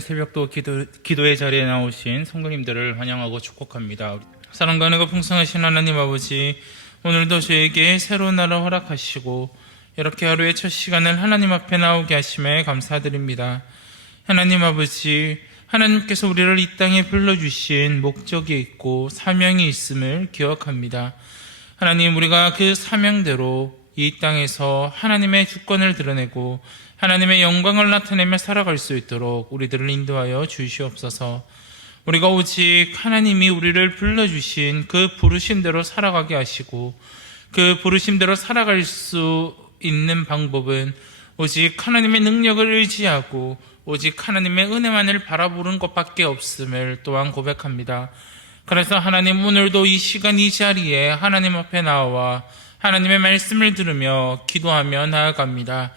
오늘 새벽도 기도의 자리에 나오신 성도님들을 환영하고 축복합니다. 사랑과 은혜가 풍성하신 하나님 아버지, 오늘도 저에게 새로운 날을 허락하시고 이렇게 하루의 첫 시간을 하나님 앞에 나오게 하심에 감사드립니다. 하나님 아버지, 하나님께서 우리를 이 땅에 불러주신 목적이 있고 사명이 있음을 기억합니다. 하나님, 우리가 그 사명대로 이 땅에서 하나님의 주권을 드러내고 하나님의 영광을 나타내며 살아갈 수 있도록 우리들을 인도하여 주시옵소서. 우리가 오직 하나님이 우리를 불러주신 그 부르심대로 살아가게 하시고, 그 부르심대로 살아갈 수 있는 방법은 오직 하나님의 능력을 의지하고 오직 하나님의 은혜만을 바라보는 것밖에 없음을 또한 고백합니다. 그래서 하나님, 오늘도 이 시간 이 자리에 하나님 앞에 나와 하나님의 말씀을 들으며 기도하며 나아갑니다.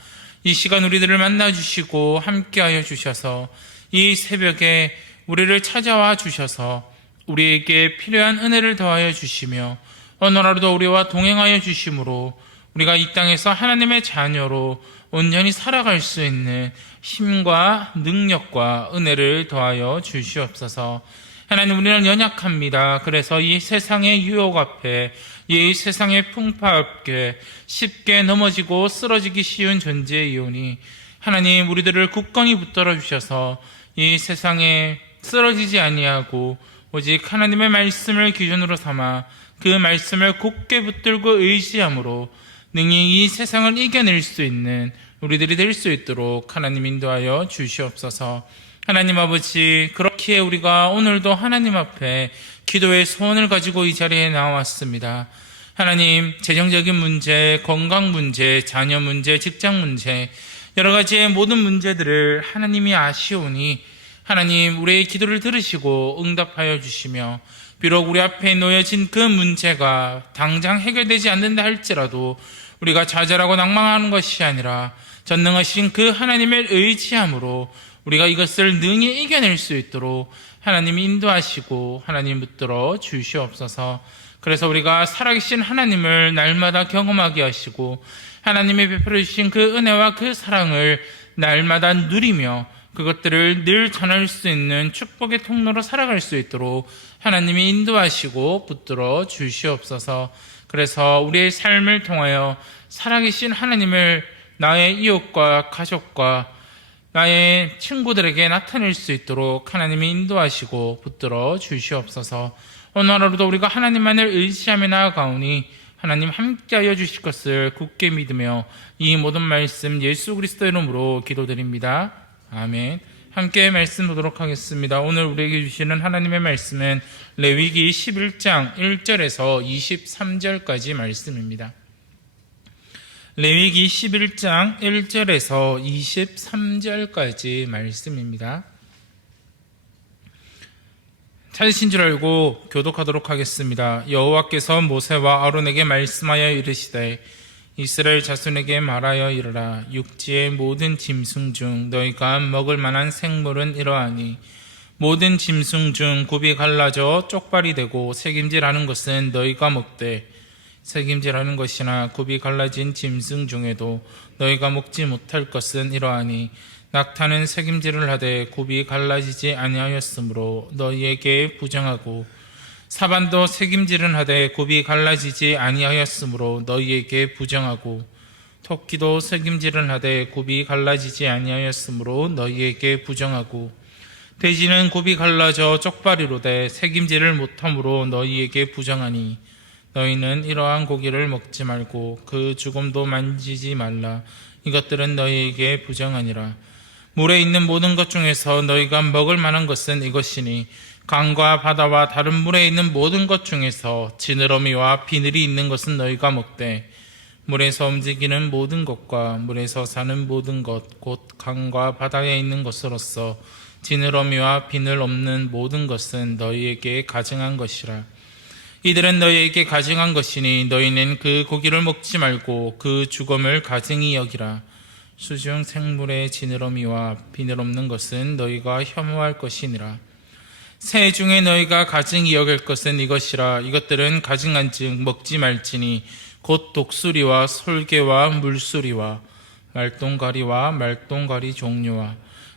이 시간 우리들을 만나주시고 함께하여 주셔서 이 새벽에 우리를 찾아와 주셔서 우리에게 필요한 은혜를 더하여 주시며 오늘 하루도 우리와 동행하여 주심으로 우리가 이 땅에서 하나님의 자녀로 온전히 살아갈 수 있는 힘과 능력과 은혜를 더하여 주시옵소서. 하나님, 우리는 연약합니다. 그래서 이 세상의 유혹 앞에, 이 세상의 풍파 앞에 쉽게 넘어지고 쓰러지기 쉬운 존재이오니 하나님, 우리들을 굳건히 붙들어 주셔서 이 세상에 쓰러지지 아니하고 오직 하나님의 말씀을 기준으로 삼아 그 말씀을 굳게 붙들고 의지함으로 능히 이 세상을 이겨낼 수 있는 우리들이 될 수 있도록 하나님 인도하여 주시옵소서. 하나님 아버지, 그렇기에 우리가 오늘도 하나님 앞에 기도의 소원을 가지고 이 자리에 나왔습니다. 하나님, 재정적인 문제, 건강 문제, 자녀 문제, 직장 문제, 여러 가지의 모든 문제들을 하나님이 아시오니 하나님, 우리의 기도를 들으시고 응답하여 주시며, 비록 우리 앞에 놓여진 그 문제가 당장 해결되지 않는다 할지라도 우리가 좌절하고 낭망하는 것이 아니라 전능하신 그 하나님을 의지함으로 우리가 이것을 능히 이겨낼 수 있도록 하나님이 인도하시고 하나님 붙들어 주시옵소서. 그래서 우리가 살아계신 하나님을 날마다 경험하게 하시고 하나님이 베풀어 주신 그 은혜와 그 사랑을 날마다 누리며 그것들을 늘 전할 수 있는 축복의 통로로 살아갈 수 있도록 하나님이 인도하시고 붙들어 주시옵소서. 그래서 우리의 삶을 통하여 살아계신 하나님을 나의 이웃과 가족과 나의 친구들에게 나타낼 수 있도록 하나님이 인도하시고 붙들어 주시옵소서. 오늘 하루도 우리가 하나님만을 의지하며 나아가오니 하나님 함께하여 주실 것을 굳게 믿으며 이 모든 말씀 예수 그리스도 이름으로 기도드립니다. 아멘. 함께 말씀 보도록 하겠습니다. 오늘 우리에게 주시는 하나님의 말씀은 레위기 11장 1절에서 23절까지 말씀입니다. 레위기 11장 1절에서 23절까지 말씀입니다. 찾으신 줄 알고 교독하도록 하겠습니다. 여호와께서 모세와 아론에게 말씀하여 이르시되 이스라엘 자손에게 말하여 이르라. 육지의 모든 짐승 중 너희가 먹을 만한 생물은 이러하니 모든 짐승 중 굽이 갈라져 쪽발이 되고 새김질하는 것은 너희가 먹되 새김질하는 것이나 굽이 갈라진 짐승 중에도 너희가 먹지 못할 것은 이러하니 낙타는 새김질을 하되 굽이 갈라지지 아니하였으므로 너희에게 부정하고 사반도 새김질은 하되 굽이 갈라지지 아니하였으므로 너희에게 부정하고 토끼도 새김질은 하되 굽이 갈라지지 아니하였으므로 너희에게 부정하고 돼지는 굽이 갈라져 쪽발이로되 새김질을 못함으로 너희에게 부정하니 너희는 이러한 고기를 먹지 말고 그 죽음도 만지지 말라. 이것들은 너희에게 부정하니라. 물에 있는 모든 것 중에서 너희가 먹을 만한 것은 이것이니 강과 바다와 다른 물에 있는 모든 것 중에서 지느러미와 비늘이 있는 것은 너희가 먹되 물에서 움직이는 모든 것과 물에서 사는 모든 것 곧 강과 바다에 있는 것으로서 지느러미와 비늘 없는 모든 것은 너희에게 가증한 것이라. 이들은 너희에게 가증한 것이니 너희는 그 고기를 먹지 말고 그 죽음을 가증히 여기라. 수중 생물의 지느러미와 비늘 없는 것은 너희가 혐오할 것이니라. 새 중에 너희가 가증히 여길 것은 이것이라. 이것들은 가증한즉 먹지 말지니 곧 독수리와 솔개와 물수리와 말똥가리와 말똥가리 종류와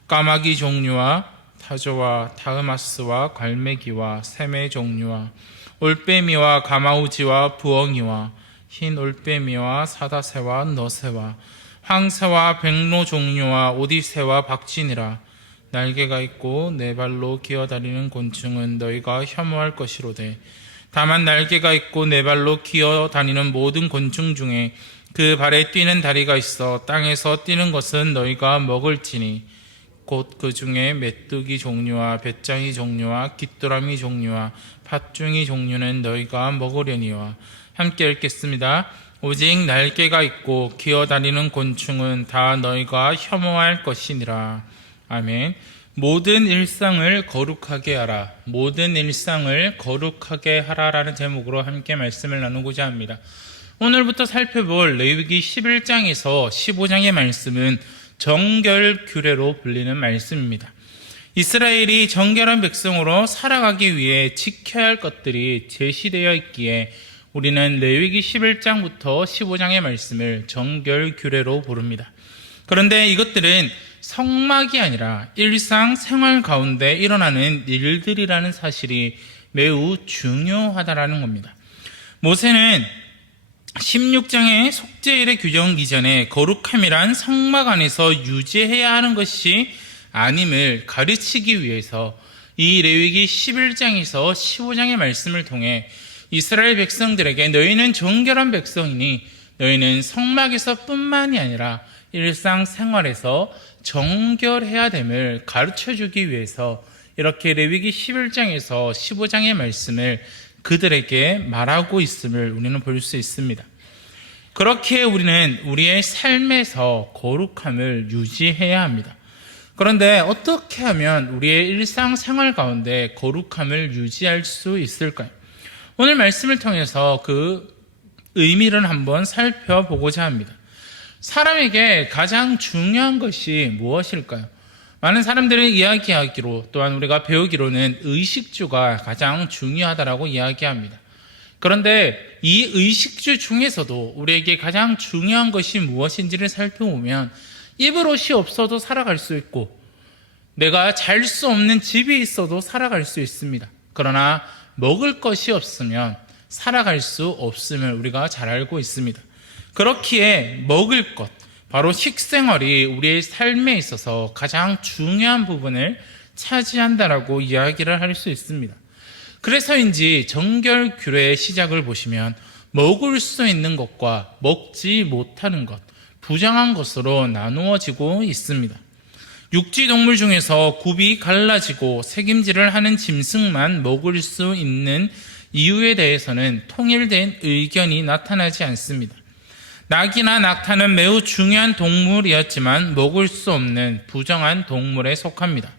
까마귀 종류와 타조와 타흐마스와 갈매기와 샘의 종류와 올빼미와 가마우지와 부엉이와 흰 올빼미와 사다새와 너새와 황새와 백로 종류와 오디새와 박쥐니라. 날개가 있고 네 발로 기어다니는 곤충은 너희가 혐오할 것이로되 다만 날개가 있고 네 발로 기어다니는 모든 곤충 중에 그 발에 뛰는 다리가 있어 땅에서 뛰는 것은 너희가 먹을지니 곧 그 중에 메뚜기 종류와 배짱이 종류와 깃도라미 종류와 팥중이 종류는 너희가 먹으려니와. 함께 읽겠습니다. 오직 날개가 있고 기어다니는 곤충은 다 너희가 혐오할 것이니라. 아멘. 모든 일상을 거룩하게 하라. 모든 일상을 거룩하게 하라라는 제목으로 함께 말씀을 나누고자 합니다. 오늘부터 살펴볼 레위기 11장에서 15장의 말씀은 정결규례로 불리는 말씀입니다. 이스라엘이 정결한 백성으로 살아가기 위해 지켜야 할 것들이 제시되어 있기에 우리는 레위기 11장부터 15장의 말씀을 정결규례로 부릅니다. 그런데 이것들은 성막이 아니라 일상생활 가운데 일어나는 일들이라는 사실이 매우 중요하다라는 겁니다. 모세는 16장의 속죄일의 규정 이전에 거룩함이란 성막 안에서 유지해야 하는 것이 아님을 가르치기 위해서 이 레위기 11장에서 15장의 말씀을 통해 이스라엘 백성들에게 너희는 정결한 백성이니 너희는 성막에서 뿐만이 아니라 일상생활에서 정결해야 됨을 가르쳐주기 위해서 이렇게 레위기 11장에서 15장의 말씀을 그들에게 말하고 있음을 우리는 볼 수 있습니다. 그렇게 우리는 우리의 삶에서 거룩함을 유지해야 합니다. 그런데 어떻게 하면 우리의 일상생활 가운데 거룩함을 유지할 수 있을까요? 오늘 말씀을 통해서 그 의미를 한번 살펴보고자 합니다. 사람에게 가장 중요한 것이 무엇일까요? 많은 사람들은 이야기하기로 또한 우리가 배우기로는 의식주가 가장 중요하다라고 이야기합니다. 그런데 이 의식주 중에서도 우리에게 가장 중요한 것이 무엇인지를 살펴보면 입을 옷이 없어도 살아갈 수 있고 내가 잘 수 없는 집이 있어도 살아갈 수 있습니다. 그러나 먹을 것이 없으면 살아갈 수 없음을 우리가 잘 알고 있습니다. 그렇기에 먹을 것, 바로 식생활이 우리의 삶에 있어서 가장 중요한 부분을 차지한다라고 이야기를 할 수 있습니다. 그래서인지 정결규례의 시작을 보시면 먹을 수 있는 것과 먹지 못하는 것, 부정한 것으로 나누어지고 있습니다. 육지동물 중에서 굽이 갈라지고 새김질을 하는 짐승만 먹을 수 있는 이유에 대해서는 통일된 의견이 나타나지 않습니다. 낙이나 낙타는 매우 중요한 동물이었지만 먹을 수 없는 부정한 동물에 속합니다.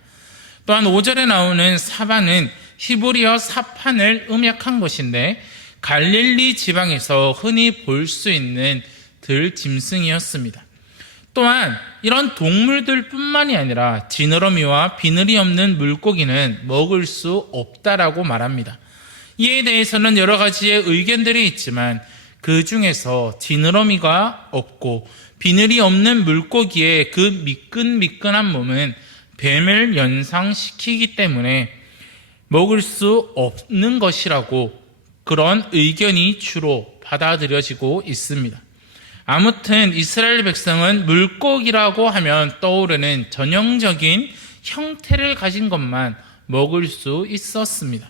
또한 5절에 나오는 사바는 히브리어 사판을 음역한 것인데 갈릴리 지방에서 흔히 볼 수 있는 들짐승이었습니다. 또한 이런 동물들 뿐만이 아니라 지느러미와 비늘이 없는 물고기는 먹을 수 없다라고 말합니다. 이에 대해서는 여러 가지의 의견들이 있지만 그 중에서 지느러미가 없고 비늘이 없는 물고기의 그 미끈미끈한 몸은 뱀을 연상시키기 때문에 먹을 수 없는 것이라고 그런 의견이 주로 받아들여지고 있습니다. 아무튼 이스라엘 백성은 물고기라고 하면 떠오르는 전형적인 형태를 가진 것만 먹을 수 있었습니다.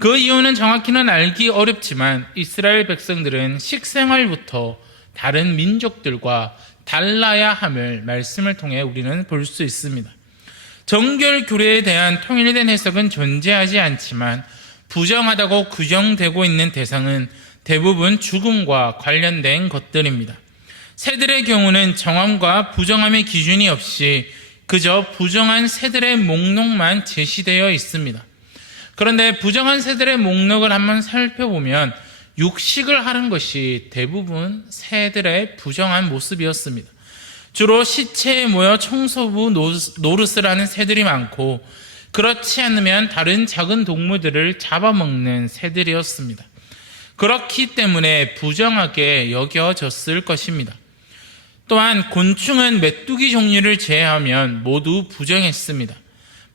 그 이유는 정확히는 알기 어렵지만 이스라엘 백성들은 식생활부터 다른 민족들과 달라야 함을 말씀을 통해 우리는 볼 수 있습니다. 정결규례에 대한 통일된 해석은 존재하지 않지만 부정하다고 규정되고 있는 대상은 대부분 죽음과 관련된 것들입니다. 새들의 경우는 정함과 부정함의 기준이 없이 그저 부정한 새들의 목록만 제시되어 있습니다. 그런데 부정한 새들의 목록을 한번 살펴보면 육식을 하는 것이 대부분 새들의 부정한 모습이었습니다. 주로 시체에 모여 청소부 노릇을 하는 새들이 많고 그렇지 않으면 다른 작은 동물들을 잡아먹는 새들이었습니다. 그렇기 때문에 부정하게 여겨졌을 것입니다. 또한 곤충은 메뚜기 종류를 제외하면 모두 부정했습니다.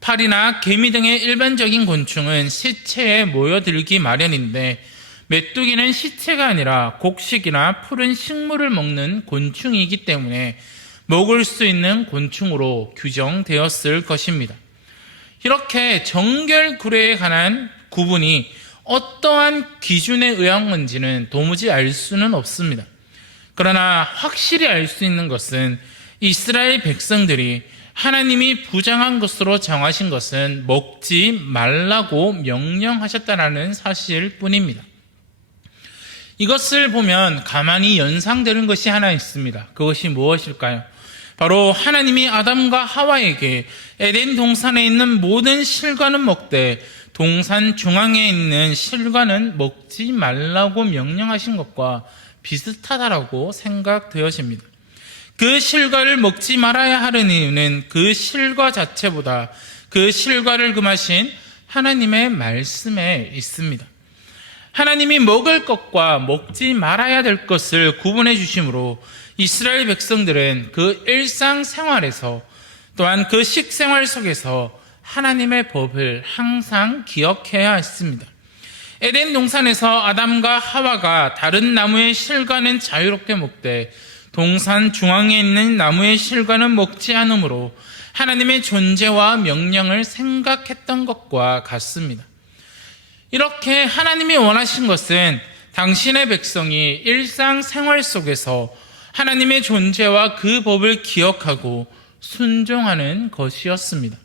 파리나 개미 등의 일반적인 곤충은 시체에 모여들기 마련인데 메뚜기는 시체가 아니라 곡식이나 푸른 식물을 먹는 곤충이기 때문에 먹을 수 있는 곤충으로 규정되었을 것입니다. 이렇게 정결구례에 관한 구분이 어떠한 기준에 의한 건지는 도무지 알 수는 없습니다. 그러나 확실히 알 수 있는 것은 이스라엘 백성들이 하나님이 부정한 것으로 정하신 것은 먹지 말라고 명령하셨다는 사실 뿐입니다. 이것을 보면 가만히 연상되는 것이 하나 있습니다. 그것이 무엇일까요? 바로 하나님이 아담과 하와에게 에덴 동산에 있는 모든 실과는 먹되 동산 중앙에 있는 실과는 먹지 말라고 명령하신 것과 비슷하다라고 생각되어집니다. 그 실과를 먹지 말아야 하는 이유는 그 실과 자체보다 그 실과를 금하신 하나님의 말씀에 있습니다. 하나님이 먹을 것과 먹지 말아야 될 것을 구분해 주심으로 이스라엘 백성들은 그 일상생활에서 또한 그 식생활 속에서 하나님의 법을 항상 기억해야 했습니다. 에덴 동산에서 아담과 하와가 다른 나무의 실과는 자유롭게 먹되 동산 중앙에 있는 나무의 실과는 먹지 않으므로 하나님의 존재와 명령을 생각했던 것과 같습니다. 이렇게 하나님이 원하신 것은 당신의 백성이 일상생활 속에서 하나님의 존재와 그 법을 기억하고 순종하는 것이었습니다.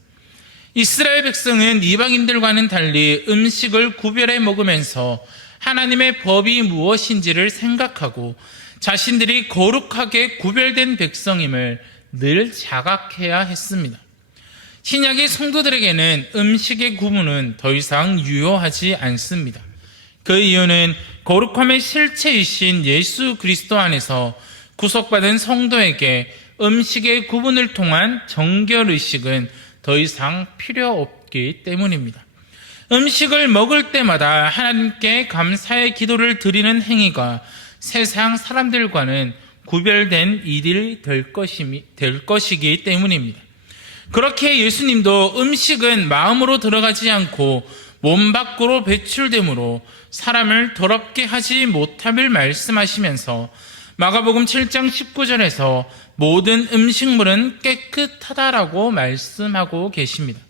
이스라엘 백성은 이방인들과는 달리 음식을 구별해 먹으면서 하나님의 법이 무엇인지를 생각하고 자신들이 거룩하게 구별된 백성임을 늘 자각해야 했습니다. 신약의 성도들에게는 음식의 구분은 더 이상 유효하지 않습니다. 그 이유는 거룩함의 실체이신 예수 그리스도 안에서 구속받은 성도에게 음식의 구분을 통한 정결의식은 더 이상 필요 없기 때문입니다. 음식을 먹을 때마다 하나님께 감사의 기도를 드리는 행위가 세상 사람들과는 구별된 일이 될 것이기 때문입니다. 그렇게 예수님도 음식은 마음으로 들어가지 않고 몸 밖으로 배출되므로 사람을 더럽게 하지 못함을 말씀하시면서 마가복음 7장 19절에서 모든 음식물은 깨끗하다라고 말씀하고 계십니다.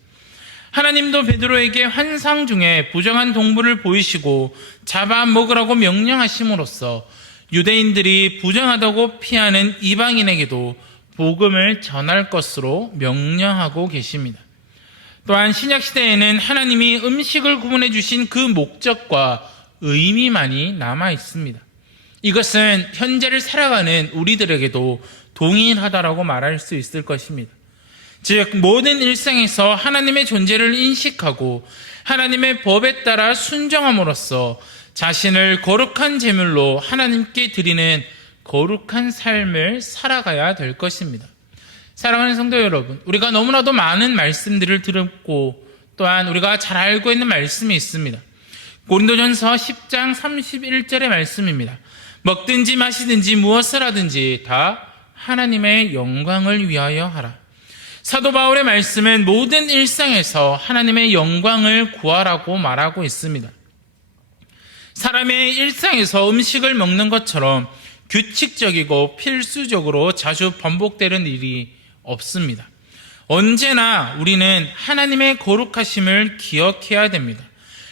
하나님도 베드로에게 환상 중에 부정한 동물을 보이시고 잡아먹으라고 명령하심으로써 유대인들이 부정하다고 피하는 이방인에게도 복음을 전할 것으로 명령하고 계십니다. 또한 신약시대에는 하나님이 음식을 구분해 주신 그 목적과 의미만이 남아 있습니다. 이것은 현재를 살아가는 우리들에게도 동일하다라고 말할 수 있을 것입니다. 즉 모든 일상에서 하나님의 존재를 인식하고 하나님의 법에 따라 순종함으로써 자신을 거룩한 제물로 하나님께 드리는 거룩한 삶을 살아가야 될 것입니다. 사랑하는 성도 여러분, 우리가 너무나도 많은 말씀들을 들었고 또한 우리가 잘 알고 있는 말씀이 있습니다. 고린도전서 10장 31절의 말씀입니다. 먹든지 마시든지 무엇을 하든지 다 하나님의 영광을 위하여 하라. 사도 바울의 말씀은 모든 일상에서 하나님의 영광을 구하라고 말하고 있습니다. 사람의 일상에서 음식을 먹는 것처럼 규칙적이고 필수적으로 자주 반복되는 일이 없습니다. 언제나 우리는 하나님의 거룩하심을 기억해야 됩니다.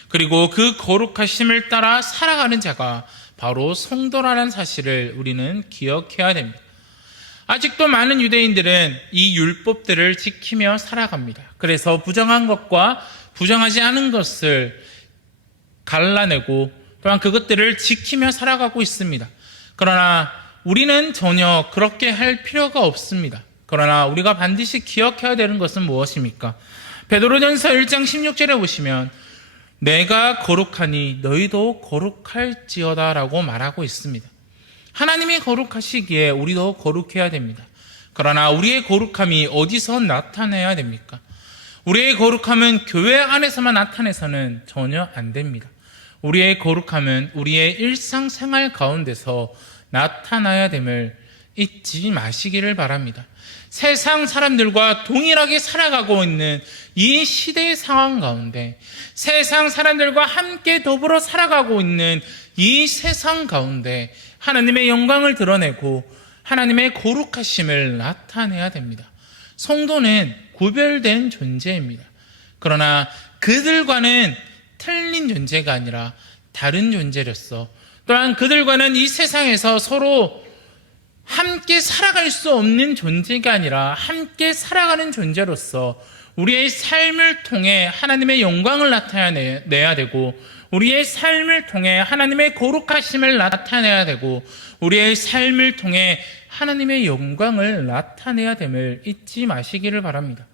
그리고 그 거룩하심을 따라 살아가는 자가 바로 성도라는 사실을 우리는 기억해야 됩니다. 아직도 많은 유대인들은 이 율법들을 지키며 살아갑니다. 그래서 부정한 것과 부정하지 않은 것을 갈라내고 또한 그것들을 지키며 살아가고 있습니다. 그러나 우리는 전혀 그렇게 할 필요가 없습니다. 그러나 우리가 반드시 기억해야 되는 것은 무엇입니까? 베드로전서 1장 16절에 보시면 내가 거룩하니 너희도 거룩할지어다 라고 말하고 있습니다. 하나님이 거룩하시기에 우리도 거룩해야 됩니다. 그러나 우리의 거룩함이 어디서 나타나야 됩니까? 우리의 거룩함은 교회 안에서만 나타내서는 전혀 안 됩니다. 우리의 거룩함은 우리의 일상생활 가운데서 나타나야 됨을 잊지 마시기를 바랍니다. 세상 사람들과 동일하게 살아가고 있는 이 시대의 상황 가운데, 세상 사람들과 함께 더불어 살아가고 있는 이 세상 가운데 하나님의 영광을 드러내고 하나님의 거룩하심을 나타내야 됩니다. 성도는 구별된 존재입니다. 그러나 그들과는 틀린 존재가 아니라 다른 존재로서, 또한 그들과는 이 세상에서 서로 함께 살아갈 수 없는 존재가 아니라 함께 살아가는 존재로서 우리의 삶을 통해 하나님의 영광을 나타내야 되고, 우리의 삶을 통해 하나님의 거룩하심을 나타내야 되고, 우리의 삶을 통해 하나님의 영광을 나타내야 됨을 잊지 마시기를 바랍니다.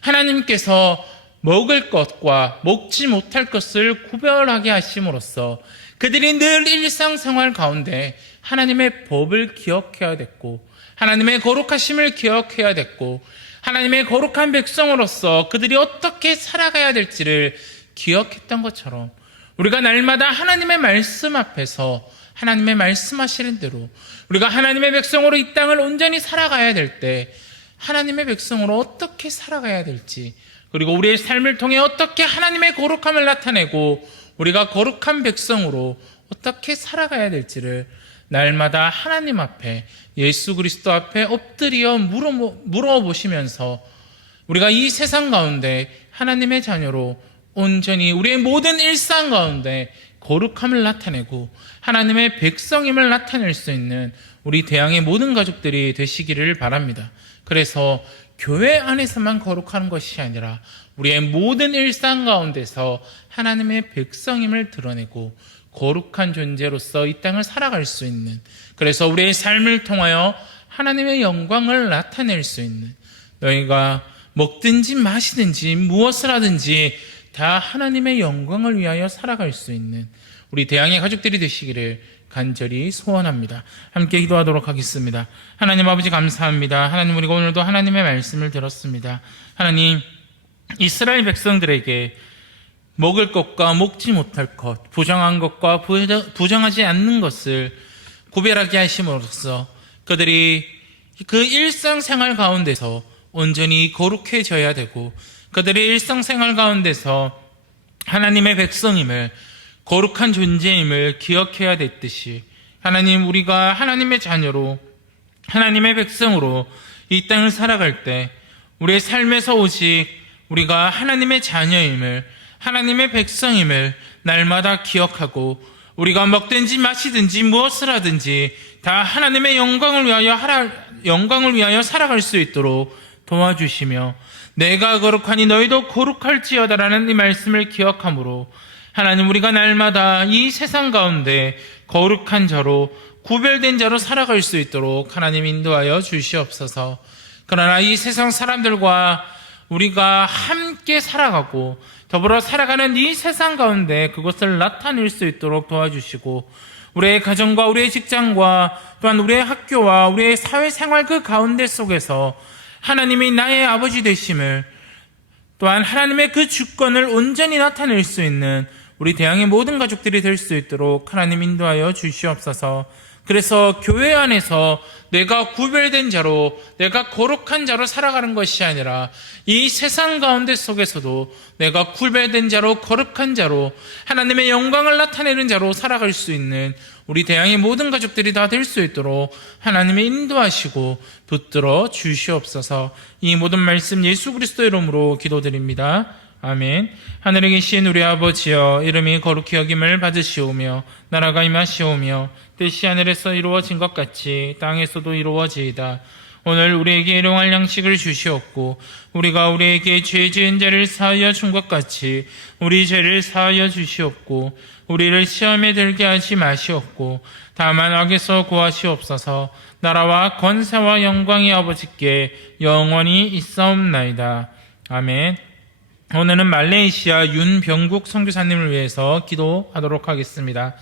하나님께서 먹을 것과 먹지 못할 것을 구별하게 하심으로써 그들이 늘 일상생활 가운데 하나님의 법을 기억해야 됐고, 하나님의 거룩하심을 기억해야 됐고, 하나님의 거룩한 백성으로서 그들이 어떻게 살아가야 될지를 기억했던 것처럼, 우리가 날마다 하나님의 말씀 앞에서 하나님의 말씀하시는 대로 우리가 하나님의 백성으로 이 땅을 온전히 살아가야 될 때 하나님의 백성으로 어떻게 살아가야 될지, 그리고 우리의 삶을 통해 어떻게 하나님의 거룩함을 나타내고 우리가 거룩한 백성으로 어떻게 살아가야 될지를 날마다 하나님 앞에, 예수 그리스도 앞에 엎드려 물어보시면서 우리가 이 세상 가운데 하나님의 자녀로 온전히 우리의 모든 일상 가운데 거룩함을 나타내고 하나님의 백성임을 나타낼 수 있는 우리 대양의 모든 가족들이 되시기를 바랍니다. 그래서 교회 안에서만 거룩한 것이 아니라 우리의 모든 일상 가운데서 하나님의 백성임을 드러내고 거룩한 존재로서 이 땅을 살아갈 수 있는, 그래서 우리의 삶을 통하여 하나님의 영광을 나타낼 수 있는, 너희가 먹든지 마시든지 무엇을 하든지 다 하나님의 영광을 위하여 살아갈 수 있는 우리 대양의 가족들이 되시기를 간절히 소원합니다. 함께 기도하도록 하겠습니다. 하나님 아버지 감사합니다. 하나님, 우리가 오늘도 하나님의 말씀을 들었습니다. 하나님, 이스라엘 백성들에게 먹을 것과 먹지 못할 것, 부정한 것과 부정하지 않는 것을 구별하게 하심으로써 그들이 그 일상생활 가운데서 온전히 거룩해져야 되고, 그들의 일상생활 가운데서 하나님의 백성임을, 거룩한 존재임을 기억해야 됐듯이, 하나님, 우리가 하나님의 자녀로, 하나님의 백성으로 이 땅을 살아갈 때 우리의 삶에서 오직 우리가 하나님의 자녀임을, 하나님의 백성임을 날마다 기억하고, 우리가 먹든지 마시든지 무엇을 하든지 다 하나님의 영광을 위하여 살아갈 수 있도록 도와주시며, 내가 거룩하니 너희도 거룩할지어다라는 이 말씀을 기억함으로 하나님, 우리가 날마다 이 세상 가운데 거룩한 자로, 구별된 자로 살아갈 수 있도록 하나님 인도하여 주시옵소서. 그러나 이 세상 사람들과 우리가 함께 살아가고 더불어 살아가는 이 세상 가운데 그것을 나타낼 수 있도록 도와주시고, 우리의 가정과 우리의 직장과 또한 우리의 학교와 우리의 사회생활 그 가운데 속에서 하나님이 나의 아버지 되심을, 또한 하나님의 그 주권을 온전히 나타낼 수 있는 우리 대양의 모든 가족들이 될 수 있도록 하나님 인도하여 주시옵소서. 그래서 교회 안에서 내가 구별된 자로, 내가 거룩한 자로 살아가는 것이 아니라 이 세상 가운데 속에서도 내가 구별된 자로, 거룩한 자로, 하나님의 영광을 나타내는 자로 살아갈 수 있는 우리 대양의 모든 가족들이 다 될 수 있도록 하나님의 인도하시고 붙들어 주시옵소서. 이 모든 말씀 예수 그리스도의 이름으로 기도드립니다. 아멘. 하늘에 계신 우리 아버지여, 이름이 거룩히 여김을 받으시오며 나라가 임하시오며 뜻이 하늘에서 이루어진 것 같이 땅에서도 이루어지이다. 오늘 우리에게 일용할 양식을 주시옵고, 우리가 우리에게 죄 지은 자를 사하여 준 것 같이 우리 죄를 사하여 주시옵고, 우리를 시험에 들게 하지 마시옵고 다만 악에서 구하시옵소서. 나라와 권세와 영광이 아버지께 영원히 있사옵나이다. 아멘. 오늘은 말레이시아 윤병국 선교사님을 위해서 기도하도록 하겠습니다.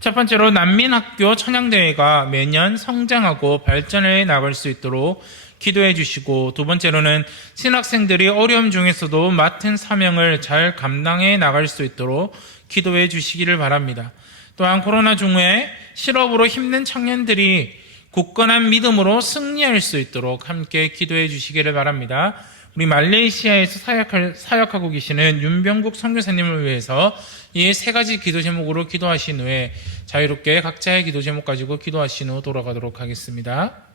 첫 번째로 난민학교 천양대회가 매년 성장하고 발전해 나갈 수 있도록 기도해 주시고, 두 번째로는 신학생들이 어려움 중에서도 맡은 사명을 잘 감당해 나갈 수 있도록 기도해 주시기를 바랍니다. 또한 코로나 중에 실업으로 힘든 청년들이 굳건한 믿음으로 승리할 수 있도록 함께 기도해 주시기를 바랍니다. 우리 말레이시아에서 사역하고 계시는 윤병국 선교사님을 위해서 이 세 가지 기도 제목으로 기도하신 후에 자유롭게 각자의 기도 제목 가지고 기도하신 후 돌아가도록 하겠습니다.